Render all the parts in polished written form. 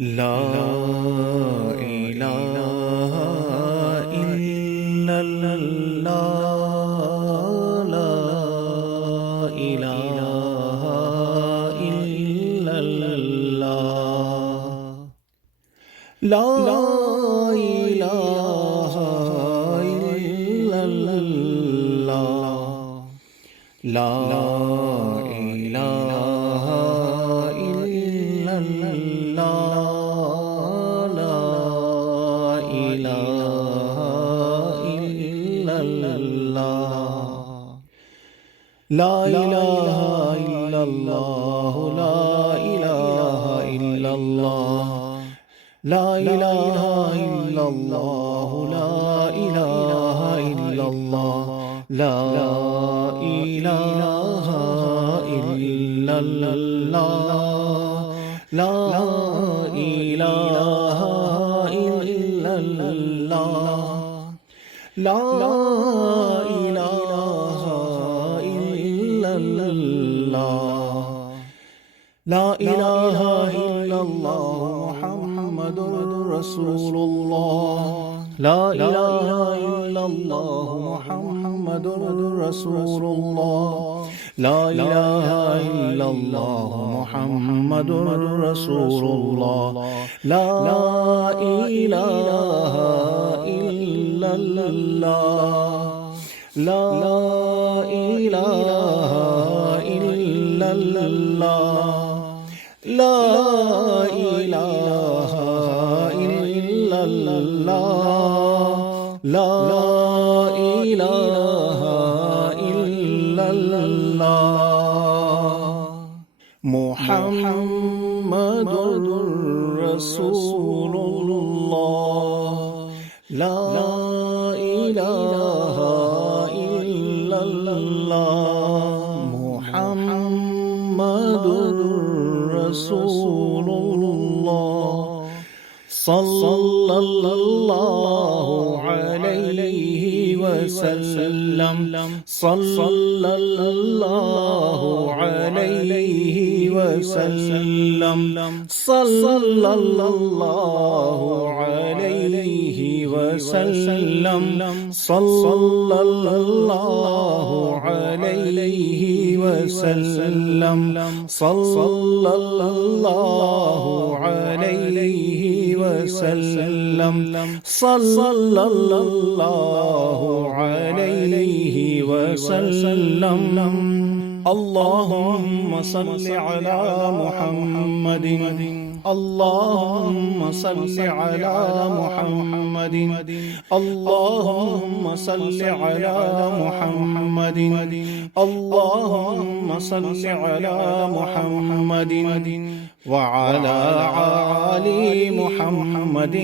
لا إله إلا الله لا إله إلا الله لا إله إلا الله لا إله إلا الله لا إله إلا الله لا إله إلا الله لا إله إلا الله لا إله إلا الله لا إله إلا الله لا إله إلا الله لا إله إلا الله لا إله إلا الله محمد رسول الله لا إله إلا الله محمد رسول الله لا إله إلا الله محمد رسول الله لا إله إلا الله لا إله إلا الله لا إله إلا الله لا إله إلا الله محمد رسول الله لا إله إلا الله محمد رسول الله صلى الله عليه وسلم صلى الله عليه وسلم صلى الله عليه وسلم صلى الله عليه وسلم صلى الله عليه وسلم صلى الله عليه وسلم اللهم صل على محمد اللهم صل على محمد اللهم صل على محمد اللهم صل على محمد وعلى آل محمد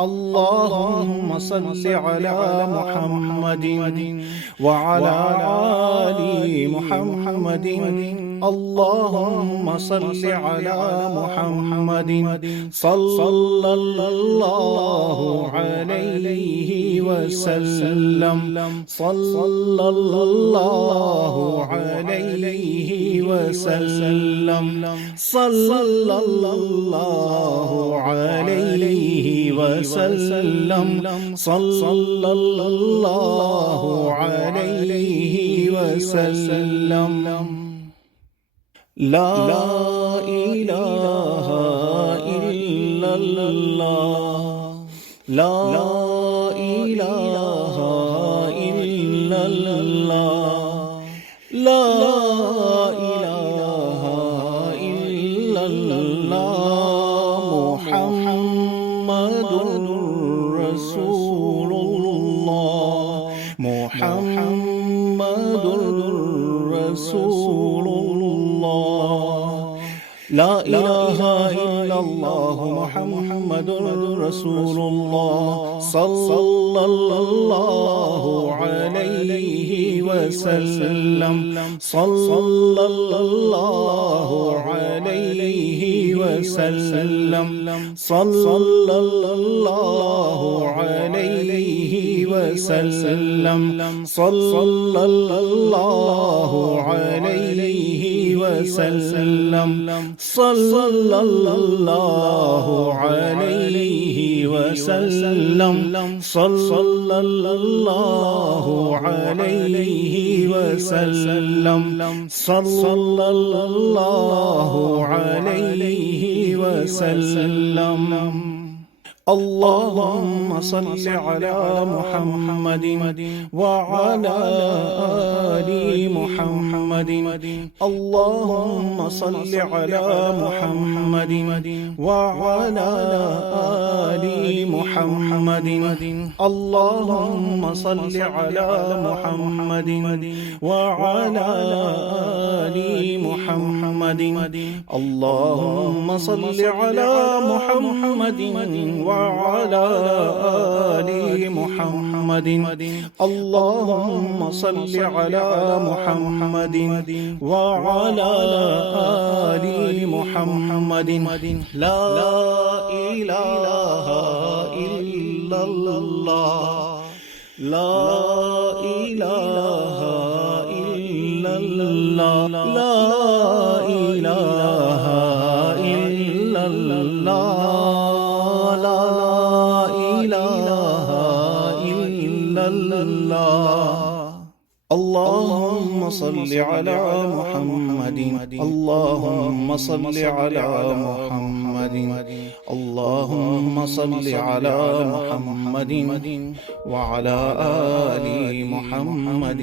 اللهم صل على محمد وعلى آل محمد اللهم صل على محمد صلى الله عليه وسلم صلى الله عليه وسلم صلى الله عليه وسلم صلى الله عليه وسلم لا إله إلا الله لا إله إلا الله لا إله إلا الله محمد رسول الله محمد رسول الله لا إله إلا الله محمد رسول الله صلى الله عليه وسلم صلى الله عليه وسلم صلى الله عليه وسلم صلى الله عليه وسلم صلى الله عليه وسلم صلى الله عليه وسلم صلى الله عليه وسلم اللهم صل على محمد وعلى آل محمد اللهم صل على محمد وعلى آل محمد اللهم صل على محمد وعلى آل محمد اللهم صل على محمد وعلى آل محمد اللهم صل على محمد وعلى آل محمد لا إله إلا الله لا إله إلا الله لا إله إلا الله اللهم صل على محمد اللهم صل على محمد اللهم صل على محمد وعلى آل محمد